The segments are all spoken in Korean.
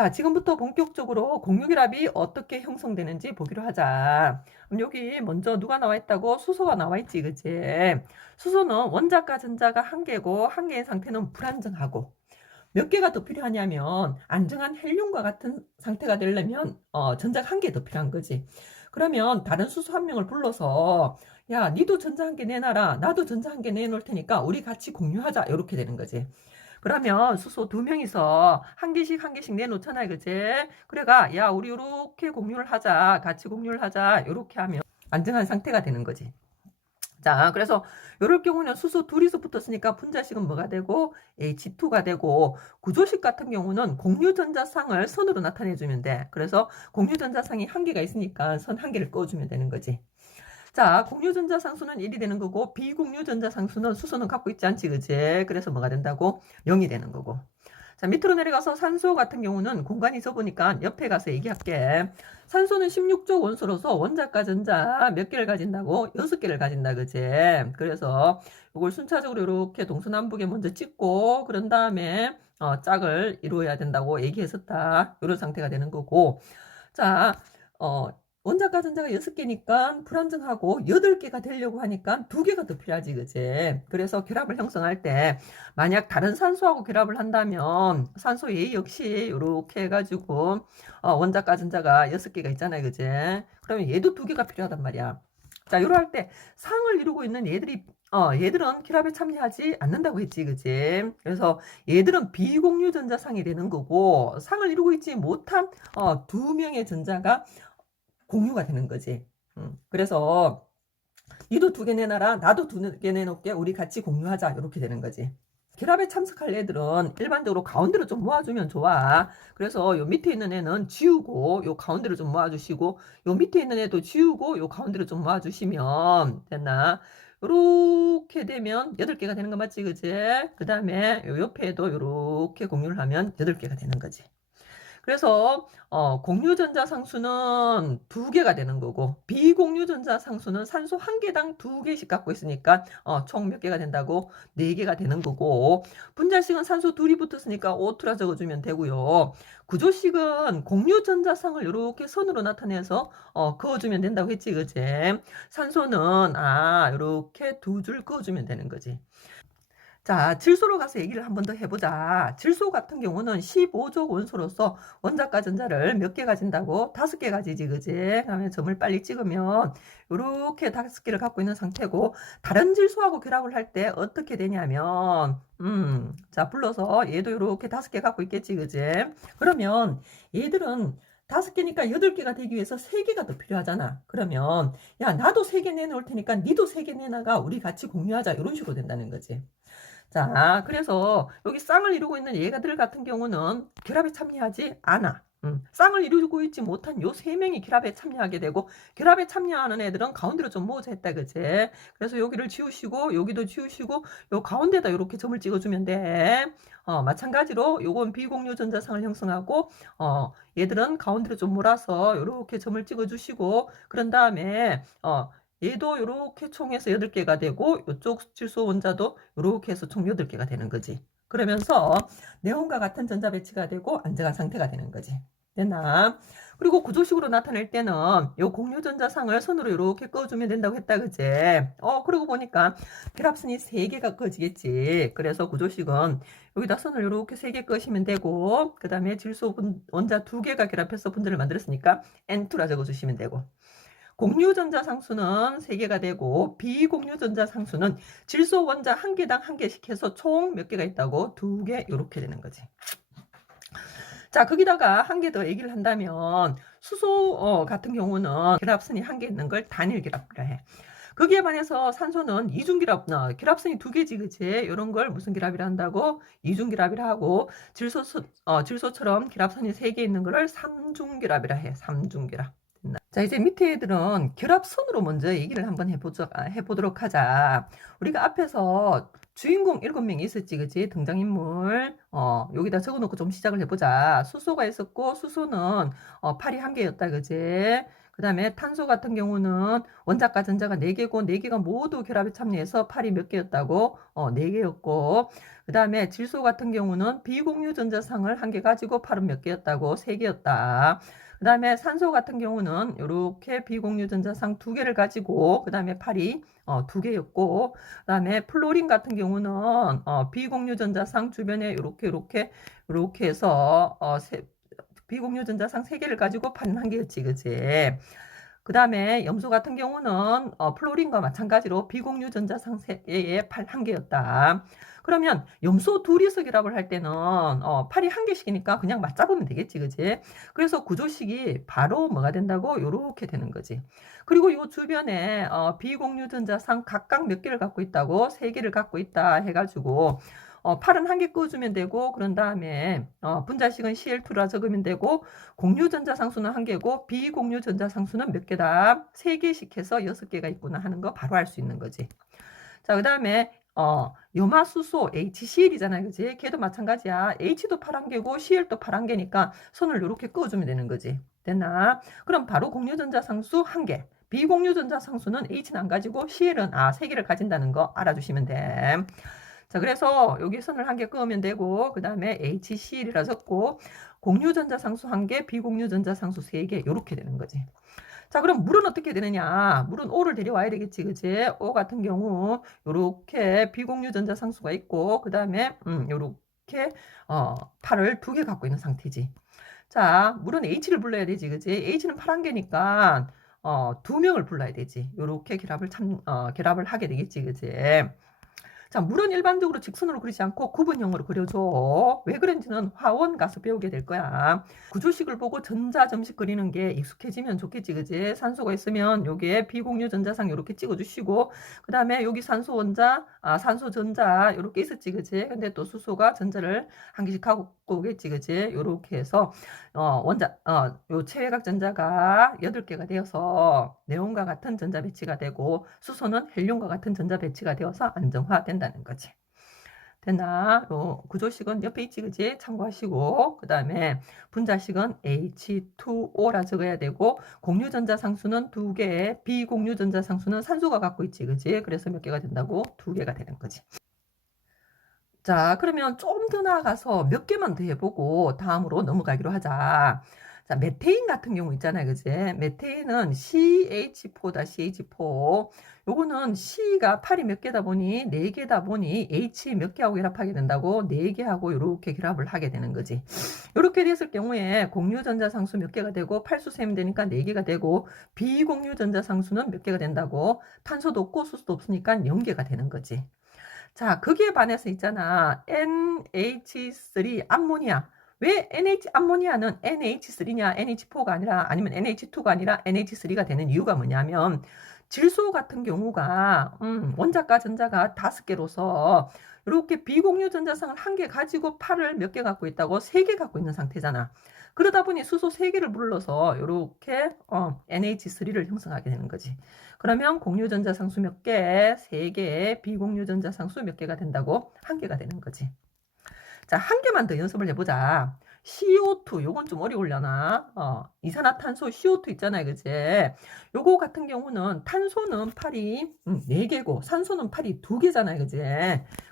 자, 지금부터 본격적으로 공유결합이 어떻게 형성되는지 보기로 하자. 그럼 여기 먼저 누가 나와 있다고? 수소가 나와 있지, 그치? 수소는 원자과 전자가 한 개고, 한 개의 상태는 불안정하고, 몇 개가 더 필요하냐면, 안정한 헬륨과 같은 상태가 되려면, 전자가 한 개 더 필요한 거지. 그러면 다른 수소 한 명을 불러서, 야, 니도 전자 한 개 내놔라. 나도 전자 한 개 내놓을 테니까, 우리 같이 공유하자. 이렇게 되는 거지. 그러면 수소 두 명이서 한 개씩 한 개씩 내놓잖아요. 그지? 그래가, 야, 우리 요렇게 공유를 하자. 같이 공유를 하자. 요렇게 하면 안정한 상태가 되는 거지. 자, 그래서 요럴 경우는 수소 둘이서 붙었으니까 분자식은 뭐가 되고 H2가 되고 구조식 같은 경우는 공유전자상을 선으로 나타내주면 돼. 그래서 공유전자상이 한 개가 있으니까 선 한 개를 꺼주면 되는 거지. 자, 공유전자 상수는 1이 되는 거고 비공유전자 상수는 수소는 갖고 있지 않지, 그지? 그래서 뭐가 된다고? 0이 되는 거고. 자, 밑으로 내려가서 산소 같은 경우는 공간이 좁으니까 옆에 가서 얘기할게. 산소는 16조 원소로서 원자과 전자 몇 개를 가진다고? 6개를 가진다, 그지? 그래서 이걸 순차적으로 이렇게 동서남북에 먼저 찍고 그런 다음에 짝을 이루어야 된다고 얘기했었다. 이런 상태가 되는 거고. 자, 원자과 전자가 6개니까 불안정하고 8개가 되려고 하니까 2개가 더 필요하지, 그지? 그래서 결합을 형성할 때 만약 다른 산소하고 결합을 한다면 산소 A 역시 이렇게 해가지고 원자과 전자가 6개가 있잖아요, 그지? 그러면 얘도 2개가 필요하단 말이야. 자, 이럴 때 상을 이루고 있는 얘들은 결합에 참여하지 않는다고 했지, 그지? 그래서 얘들은 비공유전자상이 되는 거고 상을 이루고 있지 못한 2명의 전자가 공유가 되는 거지. 그래서 니도 2개 내놔라. 나도 2개 내놓을게. 우리 같이 공유하자. 이렇게 되는 거지. 결합에 참석할 애들은 일반적으로 가운데로 좀 모아주면 좋아. 그래서 요 밑에 있는 애는 지우고 요 가운데로 좀 모아주시고 요 밑에 있는 애도 지우고 요 가운데로 좀 모아주시면 됐나? 요렇게 되면 8개가 되는 거 맞지, 그지? 그 다음에 요 옆에도 요렇게 공유를 하면 8개가 되는 거지. 그래서 공유전자 상수는 2개가 되는 거고 비공유전자 상수는 산소 한 개당 2개씩 갖고 있으니까 총 몇 개가 된다고? 4개가 되는 거고 분자식은 산소 둘이 붙었으니까 O2라 적어주면 되고요. 구조식은 공유전자상을 이렇게 선으로 나타내서 그어주면 된다고 했지, 그지? 산소는 이렇게 2줄 그어주면 되는 거지. 자, 질소로 가서 얘기를 한 번 더 해보자. 질소 같은 경우는 15조 원소로서 원자과 전자를 몇 개 가진다고? 5개 가지지, 그지? 그러면 점을 빨리 찍으면 이렇게 5개를 갖고 있는 상태고 다른 질소하고 결합을 할 때 어떻게 되냐면 자, 불러서 얘도 이렇게 5개 갖고 있겠지, 그지? 그러면 얘들은 5개니까 8개가 되기 위해서 3개가 더 필요하잖아. 그러면 야, 나도 3개 내놓을 테니까 니도 3개 내놔가 우리 같이 공유하자. 이런 식으로 된다는 거지. 자, 그래서 여기 쌍을 이루고 있는 얘가들 같은 경우는 결합에 참여하지 않아. 쌍을 이루고 있지 못한 요 3명이 결합에 참여하게 되고 결합에 참여하는 애들은 가운데로 좀 모으자 했다, 그지? 그래서 여기를 지우시고 여기도 지우시고 요 가운데다 이렇게 점을 찍어주면 돼. 마찬가지로 요건 비공유 전자상을 형성하고 얘들은 가운데로 좀 몰아서 이렇게 점을 찍어주시고 그런 다음에 얘도 이렇게 총해서 8개가 되고 이쪽 질소 원자도 이렇게 해서 총 8개가 되는 거지. 그러면서 네온과 같은 전자 배치가 되고 안정한 상태가 되는 거지. 됐나? 그리고 구조식으로 나타낼 때는 이 공유전자상을 선으로 이렇게 꺼주면 된다고 했다, 그지? 그러고 보니까 결합선이 3개가 꺼지겠지. 그래서 구조식은 여기다 선을 이렇게 3개 꺼시면 되고 그 다음에 질소 원자 2개가 결합해서 분자를 만들었으니까 N2라 적어주시면 되고 공유전자 상수는 3개가 되고 비공유전자 상수는 질소 원자 한 개당 한 개씩 해서 총 몇 개가 있다고? 2개 이렇게 되는 거지. 자, 거기다가 한 개 더 얘기를 한다면 수소 같은 경우는 결합선이 한 개 있는 걸 단일 결합이라 해. 거기에 반해서 산소는 이중결합, 결합선이 2개지, 그치? 이런 걸 무슨 결합이라 한다고? 이중결합이라 하고 질소처럼 결합선이 3개 있는 거를 삼중결합이라 해. 삼중결합. 자, 이제 밑에 애들은 결합선으로 먼저 얘기를 한번 해보도록 하자. 우리가 앞에서 주인공 7명이 있었지, 그치? 등장인물. 여기다 적어놓고 좀 시작을 해보자. 수소가 있었고, 수소는 팔이 한 개였다, 그치? 그 다음에 탄소 같은 경우는 원자과 전자가 4개고 4개가 모두 결합에 참여해서 팔이 몇 개였다고? 4개였고 그 다음에 질소 같은 경우는 비공유 전자상을 1개 가지고 팔은 몇 개였다고? 3개였다. 그 다음에 산소 같은 경우는 이렇게 비공유 전자상 2개를 가지고 그 다음에 팔이 2개였고 그 다음에 플로린 같은 경우는 비공유 전자상 주변에 이렇게 해서 비공유 전자상 3개를 가지고 팔은 1개였지 그치? 그 다음에 염소 같은 경우는 플로린과 마찬가지로 비공유 전자상 3개에 팔 1개였다. 그러면 염소 둘이서 결합을 할 때는 팔이 1개씩이니까 그냥 맞잡으면 되겠지 그지? 그래서 구조식이 바로 뭐가 된다고? 요렇게 되는 거지. 그리고 요 주변에 비공유 전자상 각각 몇 개를 갖고 있다고? 3개를 갖고 있다 해가지고 팔은 1개 꺼주면 되고 그런 다음에 분자식은 CL2라 적으면 되고 공유 전자상수는 1개고 비공유 전자상수는 몇 개다? 3개씩 해서 6개가 있구나 하는 거 바로 알 수 있는 거지. 자, 그 다음에 염화수소 HCl이잖아요. 그지? 걔도 마찬가지야. H도 1개고 CL도 1개니까 선을 이렇게 그어주면 되는 거지. 됐나? 그럼 바로 공유전자상수 1개. 비공유전자상수는 H는 안 가지고 CL은 3개를 가진다는 거 알아주시면 돼. 자, 그래서 여기 선을 1개 그으면 되고 그 다음에 HCl이라 적고 공유전자상수 1개, 비공유전자상수 3개 이렇게 되는 거지. 자, 그럼 물은 어떻게 되느냐? 물은 O를 데려와야 되겠지, 그치? O 같은 경우 요렇게 비공유 전자상수가 있고 그 다음에 요렇게 팔을 2개 갖고 있는 상태지. 자, 물은 H를 불러야 되지, 그치? H는 1개니까 2명을 불러야 되지. 요렇게 결합을 하게 되겠지, 그치? 자, 물은 일반적으로 직선으로 그리지 않고 구분형으로 그려줘. 왜 그런지는 화원 가서 배우게 될 거야. 구조식을 보고 전자점식 그리는 게 익숙해지면 좋겠지, 그지? 산소가 있으면 여기에 비공유 전자상 이렇게 찍어주시고, 그 다음에 여기 산소 원자, 산소 전자 이렇게 있었지, 그지? 근데 또 수소가 전자를 1개씩 하고 오겠지, 그지? 이렇게 해서 요 체외각 전자가 8개가 되어서 네온과 같은 전자 배치가 되고 수소는 헬륨과 같은 전자 배치가 되어서 안정화된다는 거지. 됐나? 요 구조식은 옆에 있지, 그지? 참고하시고 그 다음에 분자식은 H2O라 적어야 되고 공유전자 상수는 2개, 비공유전자 상수는 산소가 갖고 있지, 그지? 그래서 몇 개가 된다고? 2개가 되는 거지. 자, 그러면 좀 더 나아가서 몇 개만 더 해보고 다음으로 넘어가기로 하자. 자, 메테인 같은 경우 있잖아요. 그지? 메테인은 CH4다, CH4. 요거는 C가 팔이 몇 개다 보니, 4개다 보니, H 몇 개하고 결합하게 된다고? 4개하고 이렇게 결합을 하게 되는 거지. 이렇게 됐을 경우에 공유전자상수 몇 개가 되고, 팔수 세면 되니까 4개가 되고, 비공유전자상수는 몇 개가 된다고? 탄소도 없고 수소도 없으니까 0개가 되는 거지. 자, 거기에 반해서 있잖아. NH3 암모니아. 왜 암모니아는 NH3냐, NH4가 아니라, 아니면 NH2가 아니라 NH3가 되는 이유가 뭐냐면, 질소 같은 경우가, 원자과 전자가 5개로서, 이렇게 비공유 전자상을 1개 가지고 팔을 몇 개 갖고 있다고? 3개 갖고 있는 상태잖아. 그러다 보니 수소 3개를 불러서 이렇게 NH3를 형성하게 되는 거지. 그러면 공유전자 상수 몇 개? 3개. 비공유전자 상수 몇 개가 된다고? 1개가 되는 거지. 자, 1개만 더 연습을 해보자. CO2, 요건 좀 어려울려나? 이산화탄소 CO2 있잖아요, 그지? 요거 같은 경우는 탄소는 팔이 4개고 산소는 팔이 2개잖아요, 그지?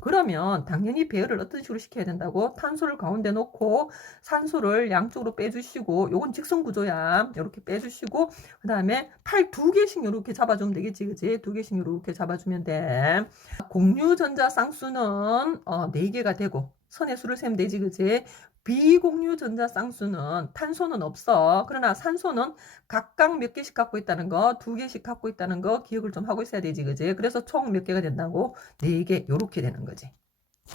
그러면 당연히 배열을 어떤 식으로 시켜야 된다고? 탄소를 가운데 놓고 산소를 양쪽으로 빼주시고, 요건 직선 구조야. 이렇게 빼주시고, 그 다음에 팔 2개씩 이렇게 잡아주면 되겠지, 그지? 2개씩 이렇게 잡아주면 돼. 공유전자 쌍수는 4개가 되고, 선의 수를 세면 되지, 그지? 비공유 전자 쌍수는 탄소는 없어. 그러나 산소는 각각 몇 개씩 갖고 있다는 거, 2개씩 갖고 있다는 거 기억을 좀 하고 있어야 되지, 그지? 그래서 총 몇 개가 된다고? 4개, 요렇게 되는 거지.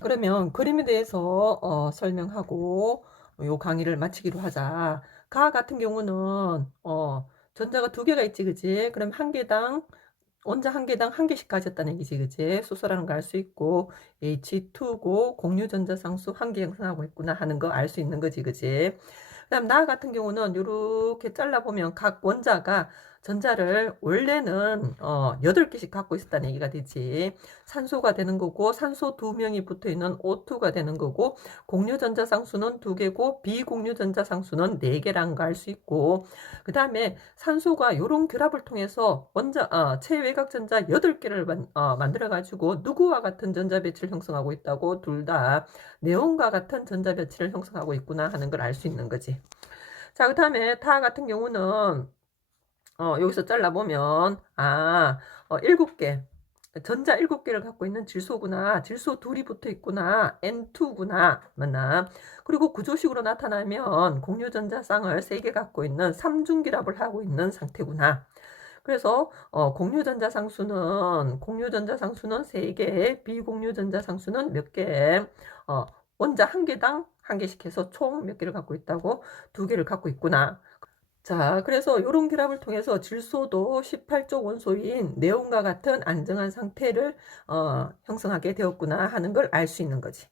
그러면 그림에 대해서 설명하고 요 강의를 마치기로 하자. 가 같은 경우는 전자가 2개가 있지, 그지? 그럼 한 개당 원자 1개당 1개씩 가졌다는 얘기지, 그치? 수소라는 거 알 수 있고, H2고, 공유전자상수 1개 형성하고 있구나 하는 거 알 수 있는 거지, 그치? 그 다음, 나 같은 경우는 이렇게 잘라보면 각 원자가 전자를 원래는 8개씩 갖고 있었다는 얘기가 되지. 산소가 되는 거고 산소 2명이 붙어있는 O2가 되는 거고 공유전자 상수는 2개고 비공유전자 상수는 4개라는 거 알 수 있고 그 다음에 산소가 요런 결합을 통해서 체외곽 전자 8개를 만들어 가지고 누구와 같은 전자 배치를 형성하고 있다고? 둘 다 네온과 같은 전자 배치를 형성하고 있구나 하는 걸 알 수 있는 거지. 자, 그 다음에 타 같은 경우는 여기서 잘라보면 7개 전자 7개를 갖고 있는 질소구나. 질소 둘이 붙어 있구나. N2구나. 맞나? 그리고 구조식으로 나타나면 공유전자쌍을 3개 갖고 있는 삼중결합을 하고 있는 상태구나. 그래서 공유전자 상수는 3개, 비공유전자 상수는 몇 개? 원자 1개당 1개씩 해서 총 몇 개를 갖고 있다고? 2개를 갖고 있구나. 자, 그래서 이런 결합을 통해서 질소도 18쪽 원소인 네온과 같은 안정한 상태를 형성하게 되었구나 하는 걸 알 수 있는 거지.